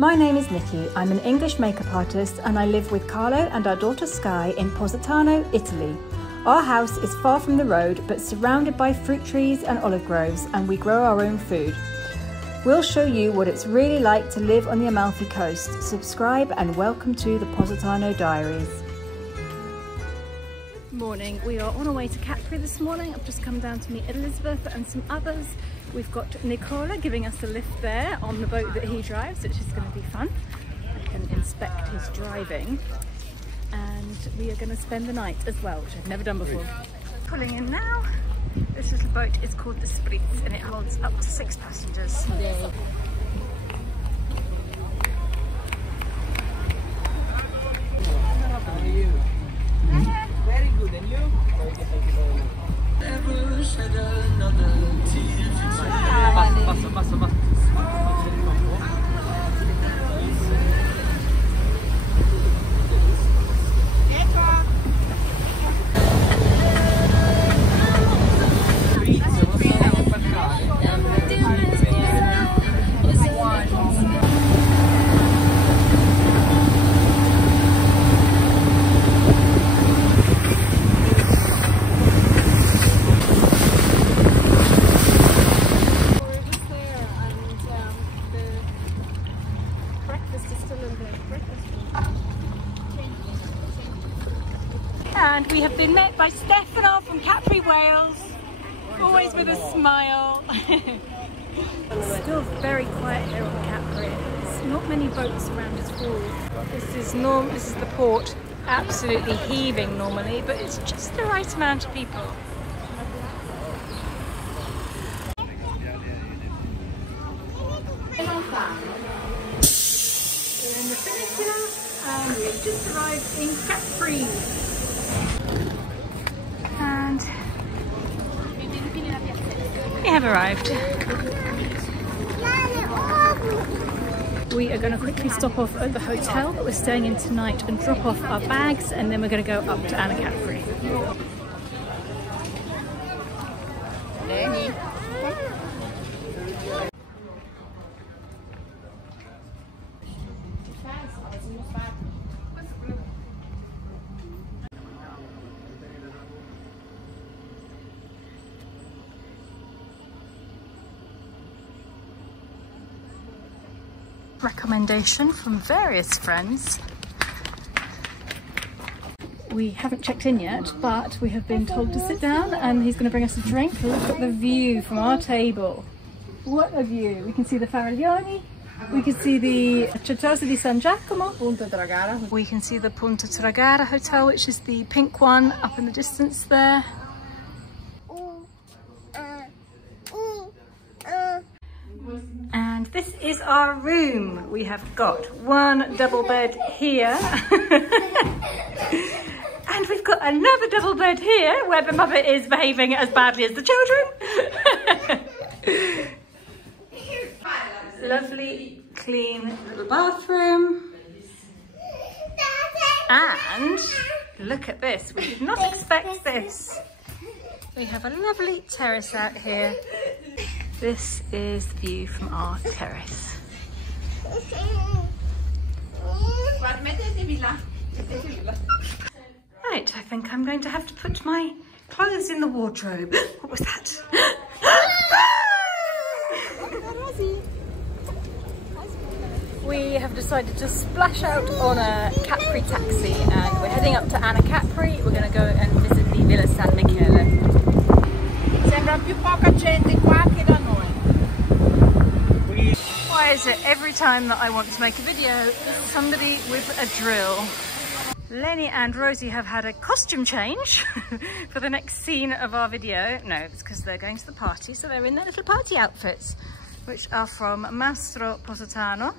My name is Nicki. I'm an English makeup artist and I live with Carlo and our daughter Sky in Positano, Italy. Our house is far from the road but surrounded by fruit trees and olive groves, and we grow our own food. We'll show you what it's really like to live on the Amalfi Coast. Subscribe and welcome to the Positano Diaries. Morning, we are on our way to Capri this morning. I've just come down to meet Elisabeth and some others. We've got Nicola giving us a lift there on the boat that he drives, which is going to be fun. I can inspect his driving. And we are going to spend the night as well, which I've never done before. Pulling in now. This little boat is called the Spritz and it holds up to 6 passengers. Yay. Very good, and you? Basta. And we have been met by Stefano from Capri, Wales, always with a smile. It's still very quiet here on Capri. There's not many boats around at all. This is the port, absolutely heaving normally, but it's just the right amount of people. We're in the peninsula and we've just arrived in Capri. And we have arrived. We are going to quickly stop off at the hotel that we're staying in tonight and drop off our bags, and then we're going to go up to Anacapri. Recommendation from various friends. We haven't checked in yet, but we have been told to sit down and he's going to bring us a drink. Look at the view from our table. What a view! We can see the Faraglioni, we can see the Certosa di San Giacomo, we can see the Punta Tragara Hotel, which is the pink one up in the distance there. And this is our room. We have got one double bed here. And we've got another double bed here where the mother is behaving as badly as the children. Lovely, clean little bathroom. And look at this. We did not expect this. We have a lovely terrace out here. This is the view from our terrace. Right, I think I'm going to have to put my clothes in the wardrobe. What was that? We have decided to splash out on a Capri taxi and we're heading up to Anacapri. We're going to go and visit the Villa San Michele. Sembra più poca gente qua che da noi. Why is it every time that I want to make a video, there's somebody with a drill? Lenny and Rosie have had a costume change for the next scene of our video. No, it's because they're going to the party, so they're in their little party outfits, which are from Mastro Positano.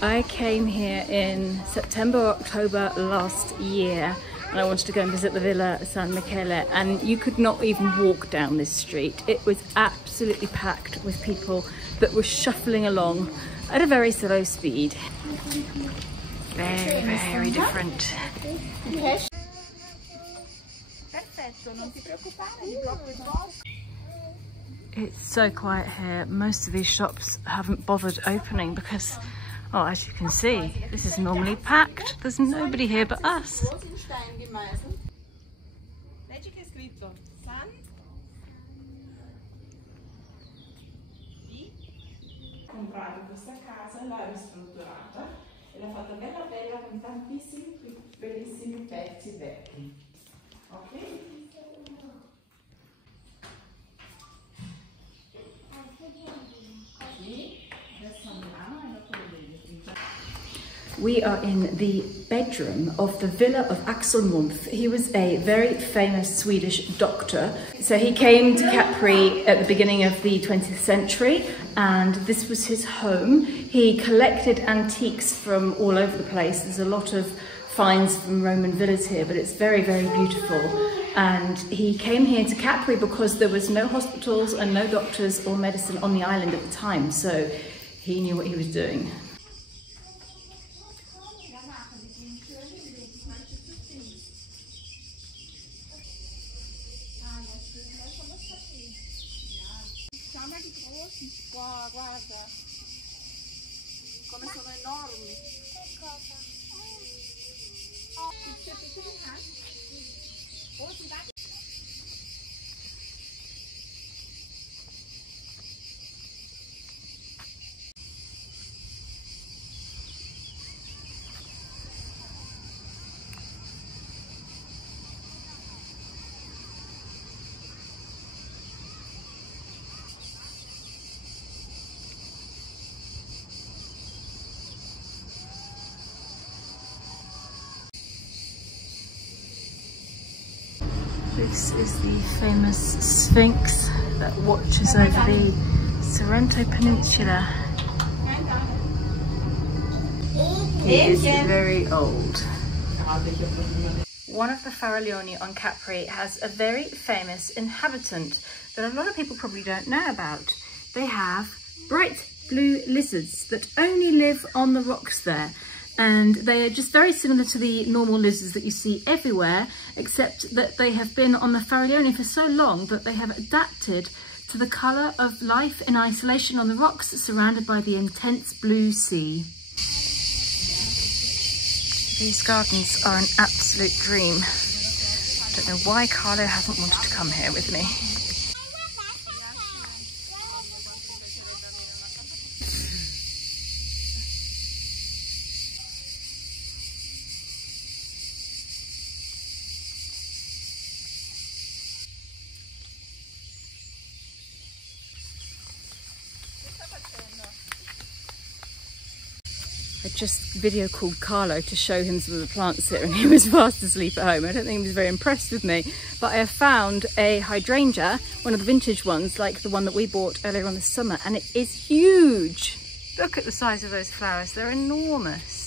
I came here in September or October last year and I wanted to go and visit the Villa San Michele, and you could not even walk down this street. It was absolutely packed with people that were shuffling along at a very slow speed. Very, very different. It's so quiet here. Most of these shops haven't bothered opening because, oh, as you can see, this is normally packed. There's nobody here but us. Comprato questa casa, l'ha ristrutturata e l'ha fatta bella bella con tantissimi bellissimi pezzi vecchi. Ok? We are in the bedroom of the Villa of Axel Mumpf. He was a very famous Swedish doctor. So he came to Capri at the beginning of the 20th century, and this was his home. He collected antiques from all over the place. There's a lot of finds from Roman villas here, but it's very, very beautiful. And he came here to Capri because there was no hospitals and no doctors or medicine on the island at the time. So he knew what he was doing. Guarda come sono enormi. Che cosa? This is the famous Sphinx that watches over the Sorrento Peninsula. It is very old. One of the Faraglioni on Capri has a very famous inhabitant that a lot of people probably don't know about. They have bright blue lizards that only live on the rocks there. And they are just very similar to the normal lizards that you see everywhere, except that they have been on the Faraglioni for so long that they have adapted to the colour of life in isolation on the rocks, surrounded by the intense blue sea. These gardens are an absolute dream. I don't know why Carlo hasn't wanted to come here with me. I just video called Carlo to show him some of the plants here, and he was fast asleep at home. I don't think he was very impressed with me, but I have found a hydrangea, one of the vintage ones, like the one that we bought earlier on this summer, and it is huge. Look at the size of those flowers, they're enormous.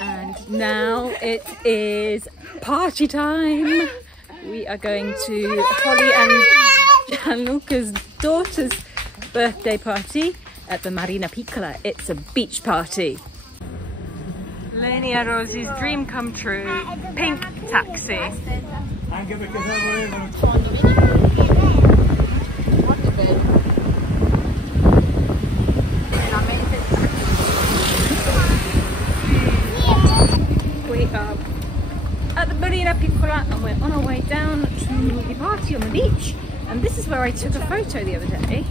And now it is party time. We are going to Holly and Gianluca's daughter's birthday party at the Marina Piccola. It's a beach party. Leni and Rosie's dream come true, pink taxi. We are at the Marina Piccola and we're on our way down to the party on the beach, and this is where I took a photo the other day,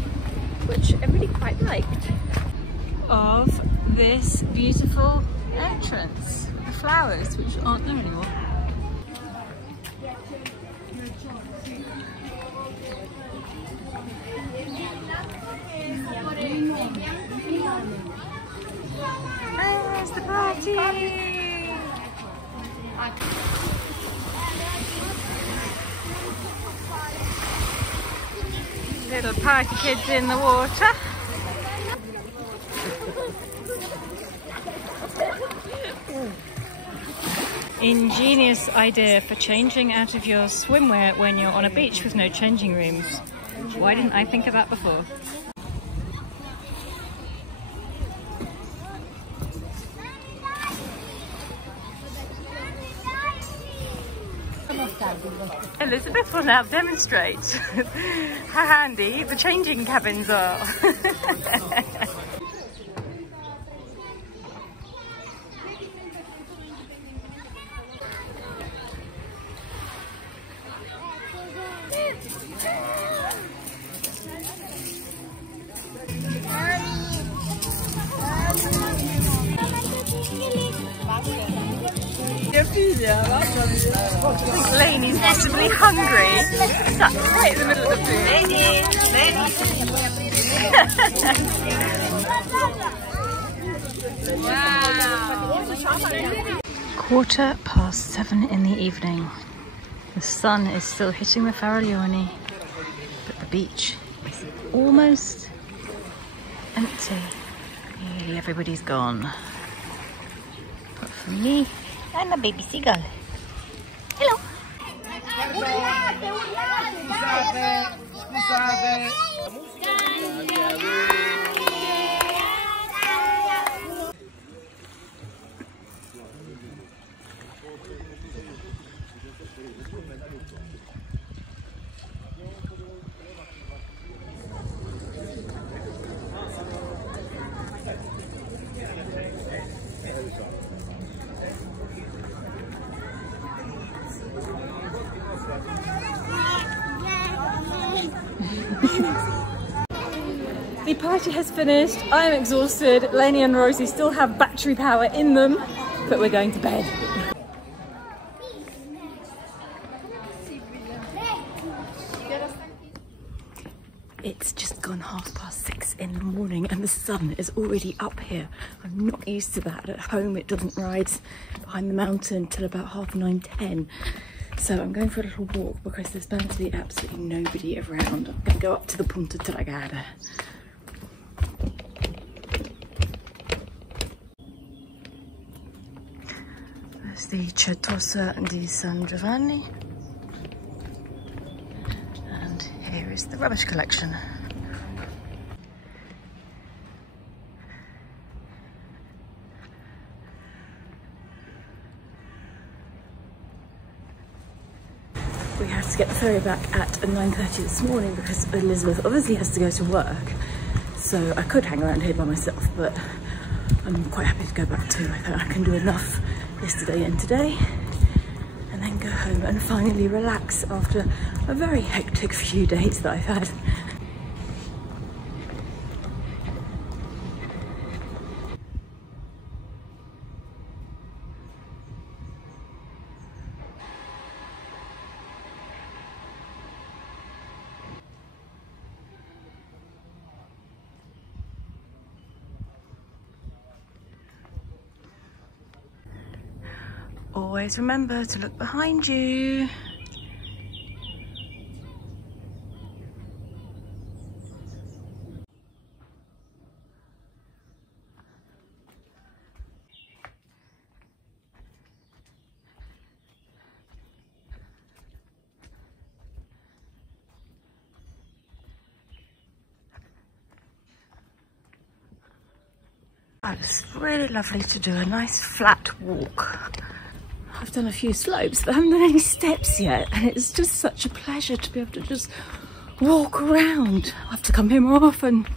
which I really quite liked, of this beautiful entrance with the flowers, which aren't there anymore. There's the party! Little party kids in the water. Ingenious idea for changing out of your swimwear when you're on a beach with no changing rooms. Why didn't I think of that before? Elizabeth will now demonstrate how handy the changing cabins are. I think Lainey's possibly hungry. Sat right in the middle of the food. Wow. 7:15 in the evening. The sun is still hitting the Faraglioni, but the beach is almost empty. Nearly everybody's gone. But for me, I'm a baby seagull. Hello. The party has finished. I am exhausted. Lainey and Rosie still have battery power in them, but we're going to bed. It's just gone 6:30 in the morning and the sun is already up here. I'm not used to that. At home it doesn't rise behind the mountain till about 9:30, 10. So I'm going for a little walk because there's bound to be absolutely nobody around. I'm going to go up to the Punta Tragada. There's the Certosa di San Giovanni. And here is the rubbish collection. We have to get the ferry back at 9:30 this morning because Elizabeth obviously has to go to work. So I could hang around here by myself, but I'm quite happy to go back too. I think I can do enough yesterday and today, and then go home and finally relax after a very hectic few days that I've had. Always remember to look behind you. It's really lovely to do a nice flat walk. I've done a few slopes, but I haven't done any steps yet, and it's just such a pleasure to be able to just walk around. I have to come here more often.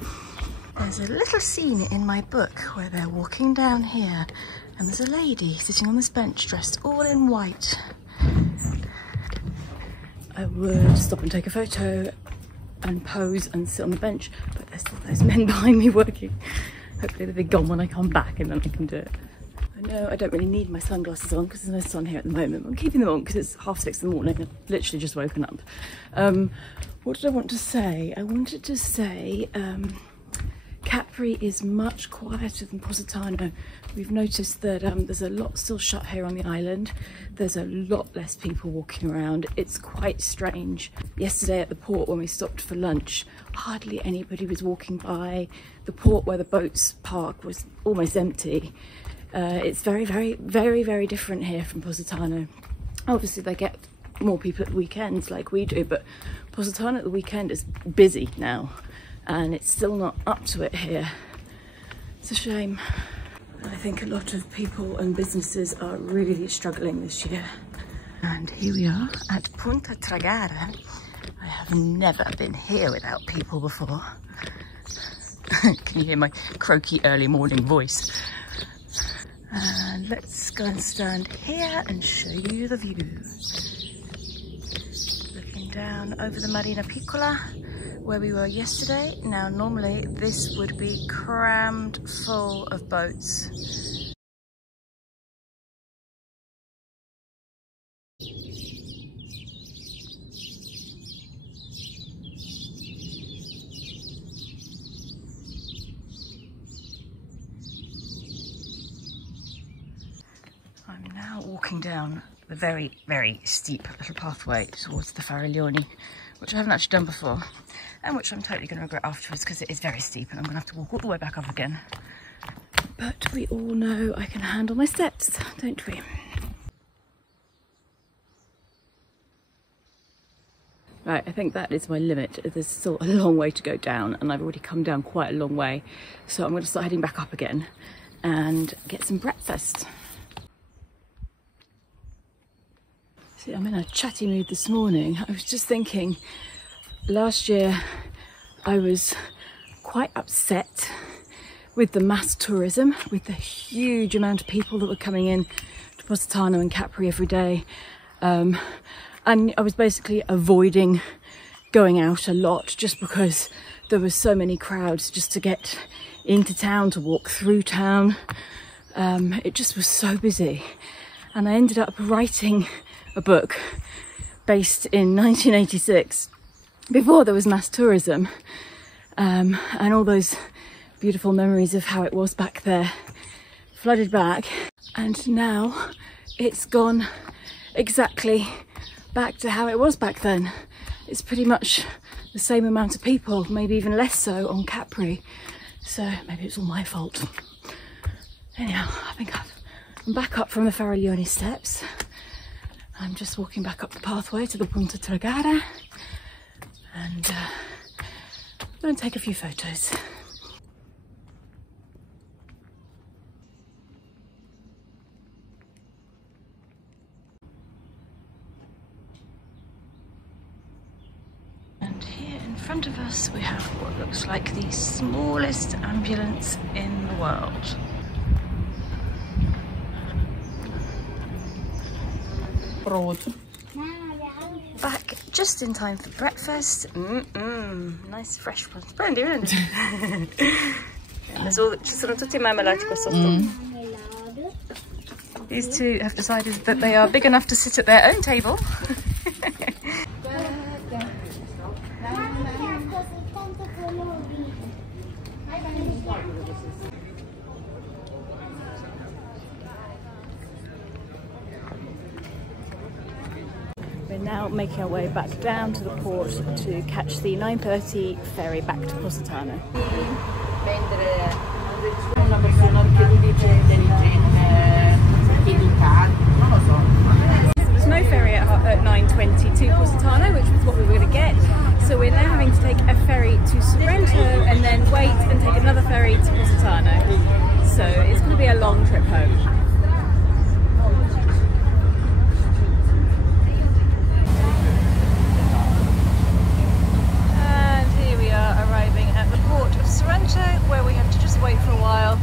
There's a little scene in my book where they're walking down here, and there's a lady sitting on this bench dressed all in white. I would stop and take a photo and pose and sit on the bench, but there's still those men behind me working. Hopefully they'll be gone when I come back and then I can do it. I know I don't really need my sunglasses on because there's no sun here at the moment. I'm keeping them on because it's 6:30 in the morning. I've literally just woken up. What did I want to say? I wanted to say Capri is much quieter than Positano. We've noticed that there's a lot still shut here on the island. There's a lot less people walking around. It's quite strange. Yesterday at the port when we stopped for lunch, hardly anybody was walking by. The port where the boats park was almost empty. It's very, very, very, very different here from Positano. Obviously they get more people at the weekends like we do, but Positano at the weekend is busy now and it's still not up to it here. It's a shame. I think a lot of people and businesses are really struggling this year. And here we are at Punta Tragara. I have never been here without people before. Can you hear my croaky early morning voice? And let's go and stand here and show you the view. Looking down over the Marina Piccola, where we were yesterday. Now, normally this would be crammed full of boats. I'm now walking down the very, very steep little pathway towards the Fariglioni, which I haven't actually done before, and which I'm totally going to regret afterwards because it is very steep and I'm going to have to walk all the way back up again. But we all know I can handle my steps, don't we? Right, I think that is my limit. There's still a long way to go down and I've already come down quite a long way. So I'm going to start heading back up again and get some breakfast. See, I'm in a chatty mood this morning. I was just thinking, last year I was quite upset with the mass tourism, with the huge amount of people that were coming in to Positano and Capri every day. And I was basically avoiding going out a lot just because there were so many crowds just to get into town, to walk through town. It just was so busy. And I ended up writing a book based in 1986, before there was mass tourism, and all those beautiful memories of how it was back there flooded back, and now it's gone exactly back to how it was back then. It's pretty much the same amount of people, maybe even less so on Capri, so maybe it's all my fault. Anyhow, I think I'm back up from the Fariglioni steps. I'm just walking back up the pathway to the Punta Tragara, and I'm going to take a few photos. And here in front of us we have what looks like the smallest ambulance in the world. Back just in time for breakfast. Nice fresh ones. Prendi. Ci sono tutti marmellati qua sotto. These two have decided that they are big enough to sit at their own table. We're now making our way back down to the port to catch the 9:30 ferry back to Positano. There was no ferry at 9:20 to Positano, which was what we were going to get. So we're now having to take a ferry to Sorrento and then wait and take another ferry to Positano. So it's going to be a long trip home. Arriving at the port of Sorrento, where we have to just wait for a while.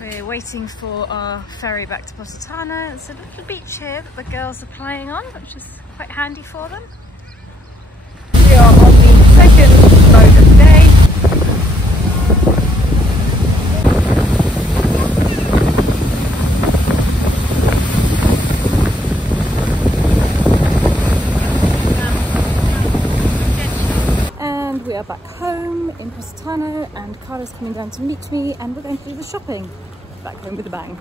We're waiting for our ferry back to Positano. It's a little beach here that the girls are playing on, which is quite handy for them. We are on the second boat of the day. We are back home in Positano and Carla's coming down to meet me and we're going to do the shopping. Back home with a bang.